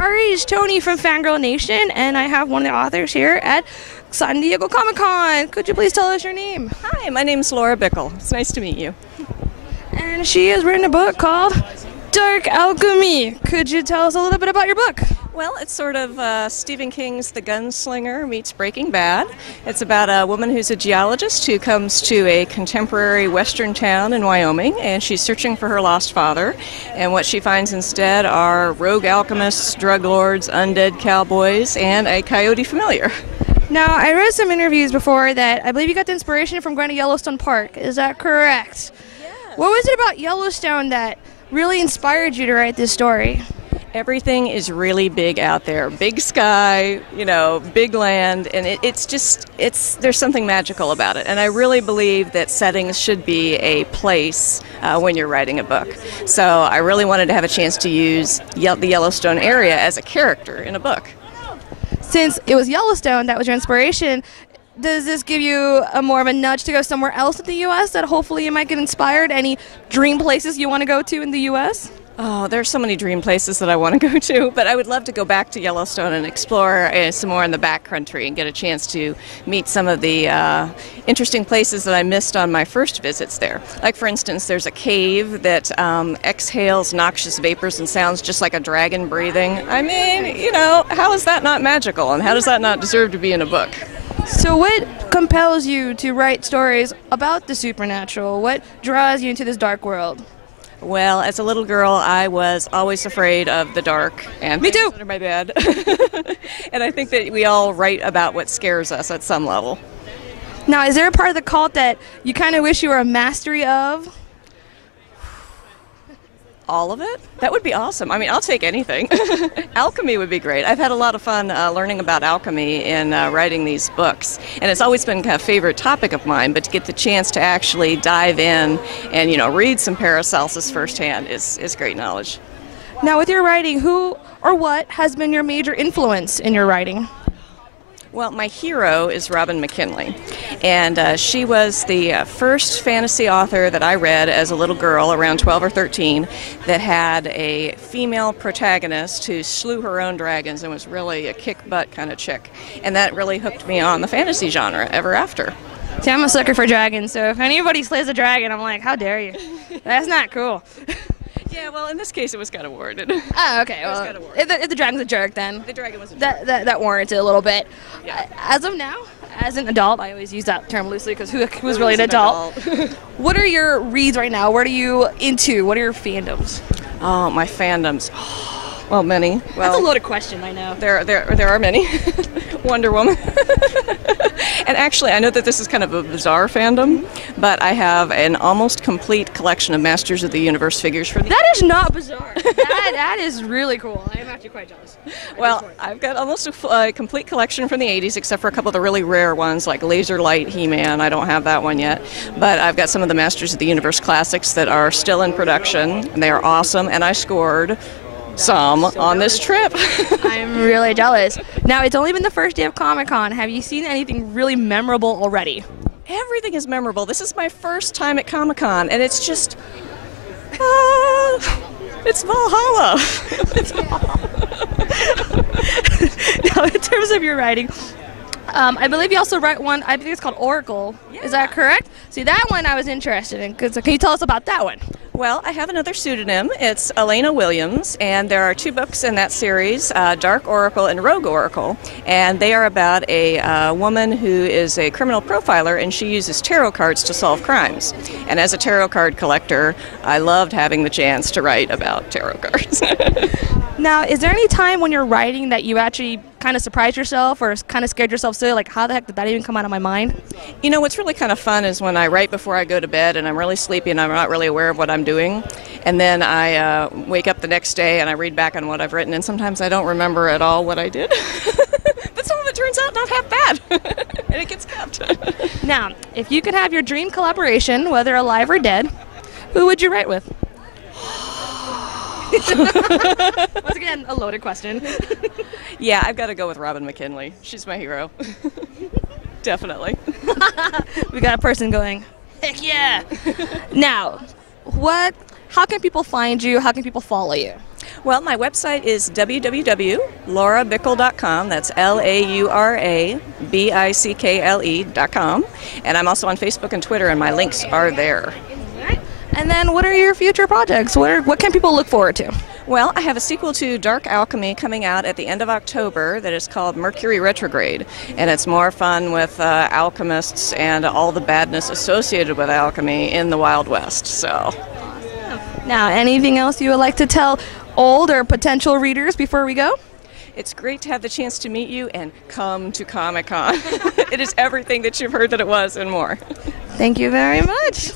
Ari, it's Toni from Fangirl Nation, and I have one of the authors here at San Diego Comic-Con. Could you please tell us your name? Hi, my name's Laura Bickle. It's nice to meet you. And she has written a book called Dark Alchemy. Could you tell us a little bit about your book? Well, it's sort of Stephen King's The Gunslinger meets Breaking Bad. It's about a woman who's a geologist who comes to a contemporary western town in Wyoming, and she's searching for her lost father. And what she finds instead are rogue alchemists, drug lords, undead cowboys, and a coyote familiar. Now, I read some interviews before that I believe you got the inspiration from going to Yellowstone Park. Is that correct? Yes. What was it about Yellowstone that really inspired you to write this story? Everything is really big out there. Big sky, big land, and there's something magical about it. And I really believe that settings should be a place when you're writing a book. So I really wanted to have a chance to use the Yellowstone area as a character in a book. Since it was Yellowstone that was your inspiration, does this give you more of a nudge to go somewhere else in the U.S. that hopefully you might get inspired? Any dream places you want to go to in the U.S.? Oh, there's so many dream places that I want to go to, but I would love to go back to Yellowstone and explore some more in the backcountry and get a chance to meet some of the interesting places that I missed on my first visits there. Like, for instance, there's a cave that exhales noxious vapors and sounds just like a dragon breathing. I mean, how is that not magical, and how does that not deserve to be in a book? So what compels you to write stories about the supernatural? What draws you into this dark world? Well, as a little girl, I was always afraid of the dark and Me too. things under my bed. And I think that we all write about what scares us at some level. Now, is there a part of the cult that you kind of wish you were a mastery of? All of it? That would be awesome. I mean, I'll take anything. Alchemy would be great. I've had a lot of fun learning about alchemy in writing these books. And it's always been kind of a favorite topic of mine, but to get the chance to actually dive in and, read some Paracelsus firsthand is great knowledge. Now, with your writing, who or what has been your major influence in your writing? Well, my hero is Robin McKinley, and she was the first fantasy author that I read as a little girl, around 12 or 13, that had a female protagonist who slew her own dragons and was really a kick-butt kind of chick. And that really hooked me on the fantasy genre ever after. See, I'm a sucker for dragons, so if anybody slays a dragon, I'm like, how dare you? That's not cool. Yeah, well, in this case, it was kind of warranted. Oh, okay. Well, if the dragon's a jerk, then the dragon was a jerk. That warrants it a little bit. Yeah. As of now, as an adult, I always use that term loosely because who's really an adult? What are your reads right now? What are you into? What are your fandoms? Oh, my fandoms. Well, many. Well, that's a loaded question, I know. There are many. Wonder Woman. And actually, I know that this is kind of a bizarre fandom, but I have an almost complete collection of Masters of the Universe figures for the... That is not bizarre. that is really cool. I am actually quite jealous. Well, I've got almost a complete collection from the 80s, except for a couple of the really rare ones, like Laser Light He-Man. I don't have that one yet. But I've got some of the Masters of the Universe classics that are still in production, and they are awesome, and I scored some on this trip. I'm really jealous. Now, it's only been the first day of Comic-Con. Have you seen anything really memorable already? Everything is memorable. This is my first time at Comic-Con, and it's just... it's Valhalla. It's Valhalla. Now, in terms of your writing, I believe you also write one, I think it's called Oracle. Yeah. Is that correct? See, that one I was interested in. Can you tell us about that one? Well, I have another pseudonym. It's Elena Williams, and there are two books in that series, Dark Oracle and Rogue Oracle, and they are about a woman who is a criminal profiler, and she uses tarot cards to solve crimes. And as a tarot card collector, I loved having the chance to write about tarot cards. Now, is there any time when you're writing that you actually kind of surprised yourself or kind of scared yourself silly, like how the heck did that even come out of my mind? What's really kind of fun is when I write before I go to bed and I'm really sleepy and I'm not really aware of what I'm doing, and then I wake up the next day and I read back on what I've written, and sometimes I don't remember at all what I did. But some of it turns out not half bad, and it gets kept. Now, if you could have your dream collaboration, whether alive or dead, who would you write with? Once again, a loaded question. Yeah, I've got to go with Robin McKinley. She's my hero. Definitely. We got a person going, heck yeah. Now, how can people find you? How can people follow you? Well, my website is www.laurabickle.com. That's LauraBickle.com. And I'm also on Facebook and Twitter, and my links are there. And then what are your future projects? What can people look forward to? Well, I have a sequel to Dark Alchemy coming out at the end of October that is called Mercury Retrograde, and it's more fun with alchemists and all the badness associated with alchemy in the Wild West. So, now, anything else you would like to tell old or potential readers before we go? it's great to have the chance to meet you and come to Comic-Con. It is everything that you've heard that it was and more. Thank you very much.